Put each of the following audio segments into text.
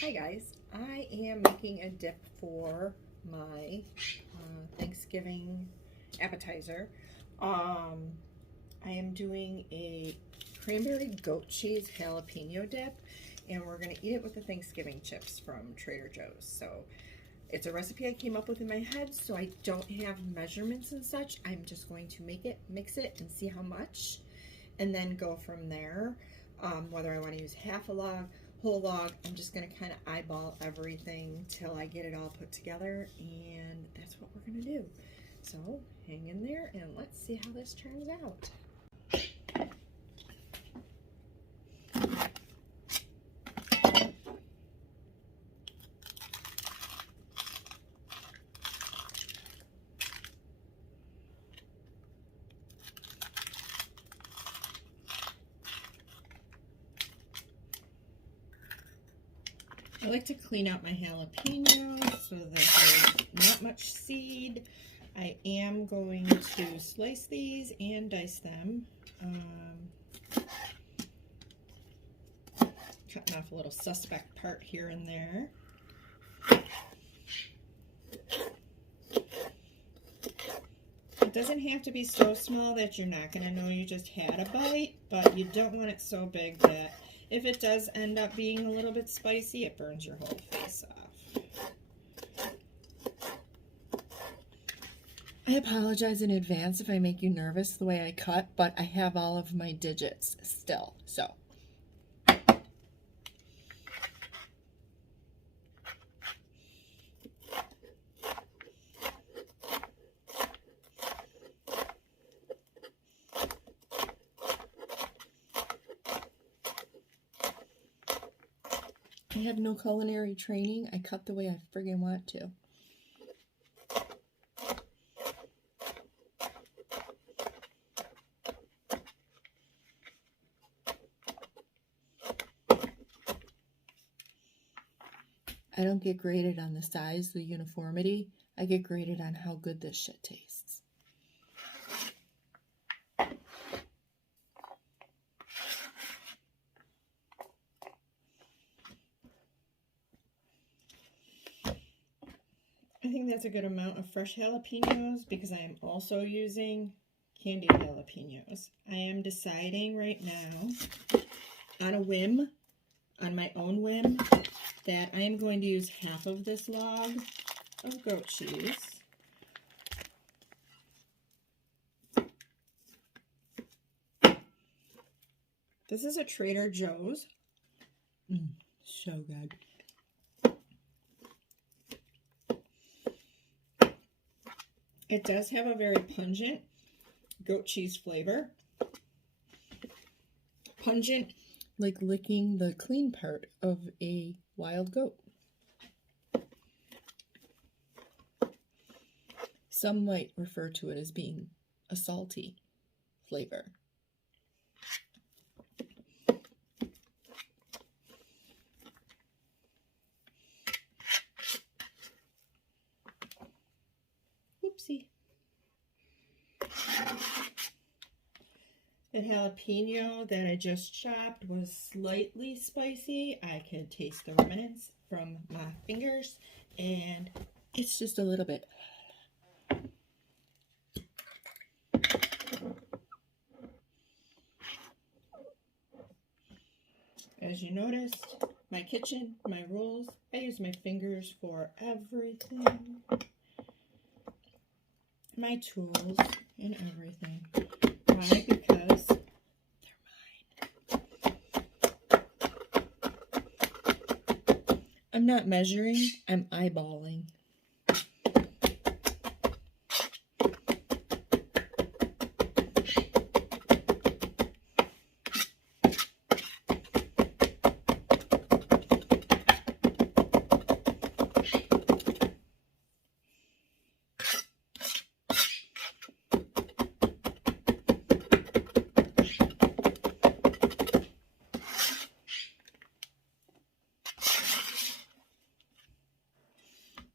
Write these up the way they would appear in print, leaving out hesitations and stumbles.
Hi guys, I am making a dip for my Thanksgiving appetizer. Um, I am doing a cranberry goat cheese jalapeno dip, and we're going to eat it with the Thanksgiving chips from Trader Joe's. So it's a recipe I came up with in my head, so I don't have measurements and such. I'm just going to make it, mix it, and see how much, and then go from there. Whether I want to use half a log, whole log, I'm just going to kind of eyeball everything till I get it all put together, and that's what we're going to do. So hang in there and let's see how this turns out. I like to clean out my jalapenos so that there's not much seed. I am going to slice these and dice them. Cutting off a little suspect part here and there. It doesn't have to be so small that you're not going to know you just had a bite, but you don't want it so big that if it does end up being a little bit spicy, it burns your whole face off. I apologize in advance if I make you nervous the way I cut, but I have all of my digits still, so. I have no culinary training. I cut the way I friggin' want to. I don't get graded on the size, the uniformity. I get graded on how good this shit tastes. I think that's a good amount of fresh jalapenos because I am also using candied jalapenos. I am deciding right now on a whim, on my own whim, that I am going to use half of this log of goat cheese. This is a Trader Joe's. So good. It does have a very pungent goat cheese flavor. Pungent, like licking the clean part of a wild goat. Some might refer to it as being a salty flavor. Oopsie. The jalapeno that I just chopped was slightly spicy. I could taste the remnants from my fingers, and it's just a little bit. As you noticed, my kitchen, my rules, I use my fingers for everything. My tools and everything. Why? Because they're mine. I'm not measuring, I'm eyeballing.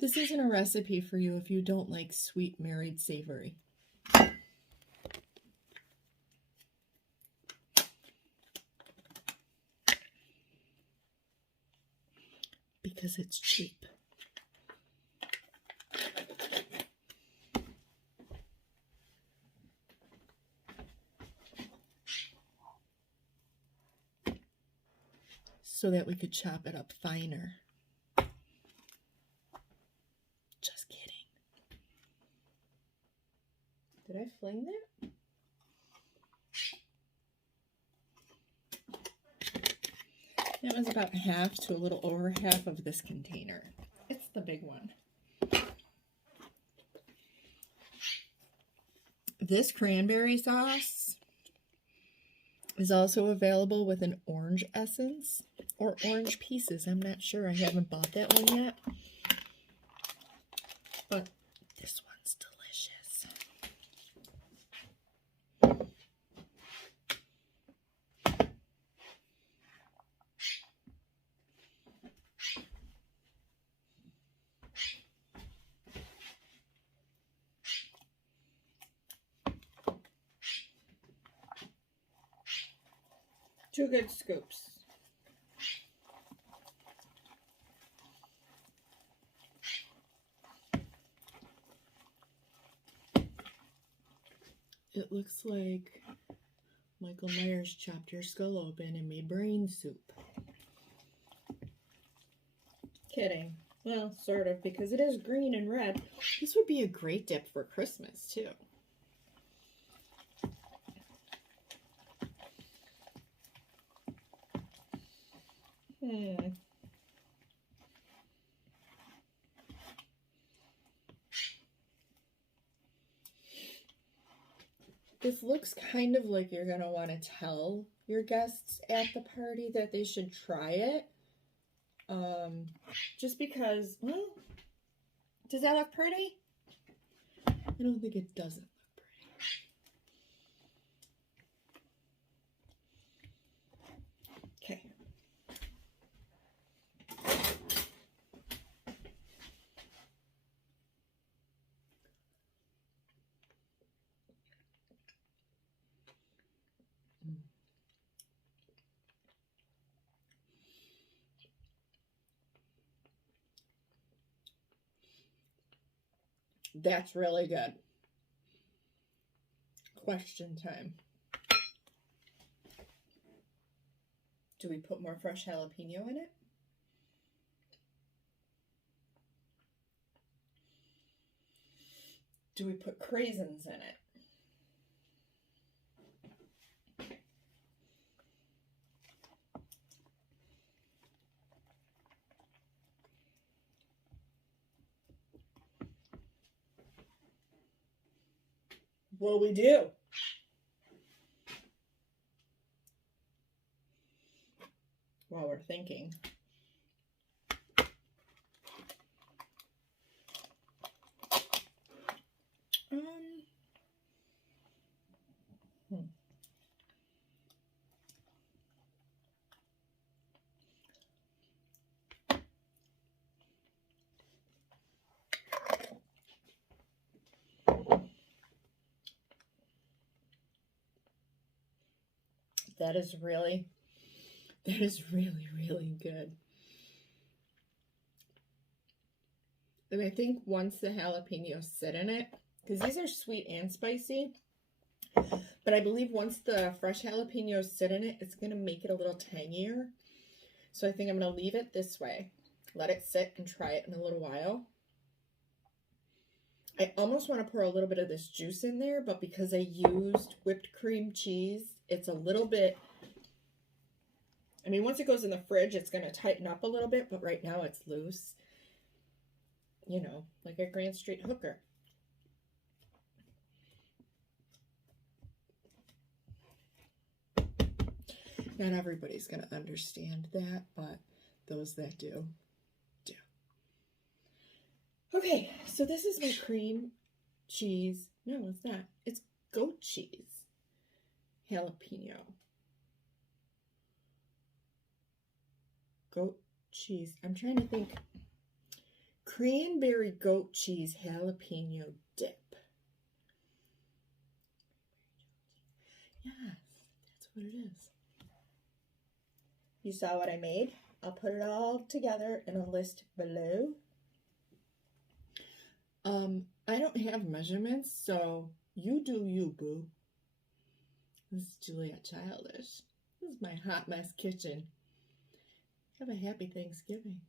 This isn't a recipe for you if you don't like sweet married savory. because it's cheap. So that we could chop it up finer. Just kidding. Did I fling that? That was about half to a little over half of this container. It's the big one. This cranberry sauce is also available with an orange essence or orange pieces. I'm not sure. I haven't bought that one yet. But this one's delicious. Two good scoops. It looks like Michael Myers chopped your skull open and made brain soup. Kidding. Well, sort of, because it is green and red. This would be a great dip for Christmas, too. This looks kind of like you're going to want to tell your guests at the party that they should try it. Just because, well, does that look pretty? I don't think it doesn't look pretty. Okay. That's really good. Question time. Do we put more fresh jalapeno in it? Do we put craisins in it? Well, we do. While we're thinking. That is really, really good. And I think once the jalapenos sit in it, because these are sweet and spicy, but I believe once the fresh jalapenos sit in it, it's going to make it a little tangier. So I think I'm going to leave it this way. Let it sit and try it in a little while. I almost want to pour a little bit of this juice in there, but because I used whipped cream cheese, it's a little bit, I mean, once it goes in the fridge, it's going to tighten up a little bit, but right now it's loose. You know, like a Grand Street hooker. Not everybody's going to understand that, but those that do, do. Okay, so this is my cream cheese. No, it's not. It's goat cheese. Jalapeno. Goat cheese. I'm trying to think. Cranberry goat cheese jalapeno dip. Yes, that's what it is. You saw what I made? I'll put it all together in a list below. I don't have measurements, so you do you, boo. This is Juliet Childish. This is my hot mess kitchen. Have a happy Thanksgiving.